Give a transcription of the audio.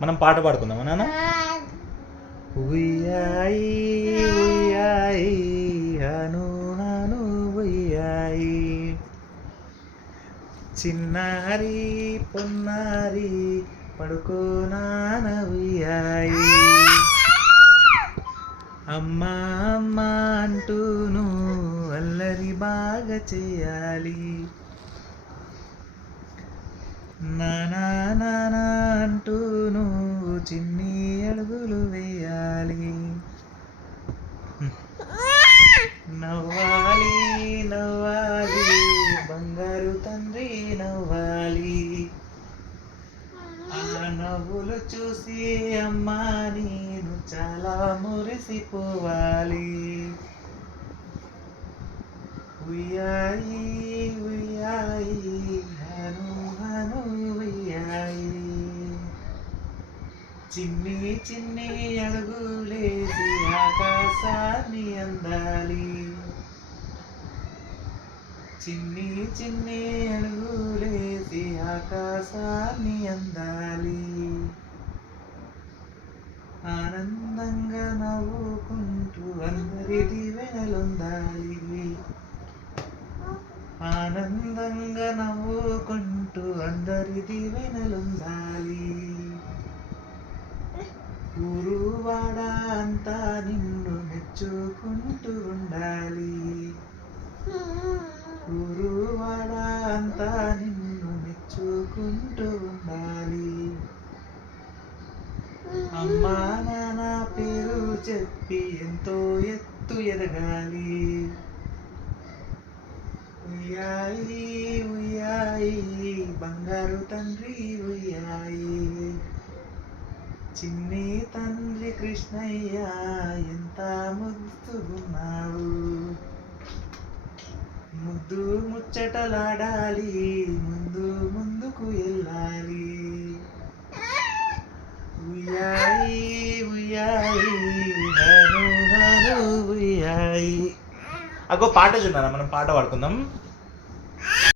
మనం పాట పాడుకుందామా నాన్న? ఉయ్యాయి ఉయ్యాయి హను హను ఉయ్యాయి, చిన్నారి పొన్నారి పడుకో నాన్న ఉయ్యాయి, అమ్మా అమ్మా అంటూను అల్లరి బాగా చేయాలి, నానా నానా అంటూను చిన్ని అడుగులు వేయాలి, నవ్వాలి నవ్వాలి బంగారు తండ్రి నవ్వాలి, ఆ నవ్వులు చూసి అమ్మా నేను చాలా మురిసిపోవాలి, ఉయ్యాయి ఉయ్యాయి హను హను ఉయ్యాయి, చిన్ని చిన్ని అడుగులేసి ఆకాశాన్ని అందాలి, చిన్ని చిన్ని అడుగులేసి ఆకాశాన్ని అందాలి, ఆనందంగా నవ్వుకుంటూ అందరి దీవెనలుందాలి, ఆనందంగా నవ్వుకుంటూ అందరి దీవెనలుందాలి, ఊరు వాడ అంతా నిన్ను మెచ్చుకుంటూ ఉండాలి, ఊరు వాడ అంతా నిన్ను మెచ్చుకుంటూ ఉండాలి, అమ్మా నాన్న పేరు చెప్పి ఎంతో ఎత్తు ఎదగాలి, ఉయ్యాయి ఉయ్యాయి బంగారు తండ్రి ఉయ్యాయి, చిన్ని తండ్రి కృష్ణయ్య ఎంత ముద్దుగున్నావు, ముద్దు ముచ్చటలాడాలి ముందు ముందుకు వెళ్ళాలి, ఉయ్యాయి ఉయ్యాయి హను హను ఉయ్యాయి. అగో పాట చూడాలా, మనం పాట పాడుకుందాం.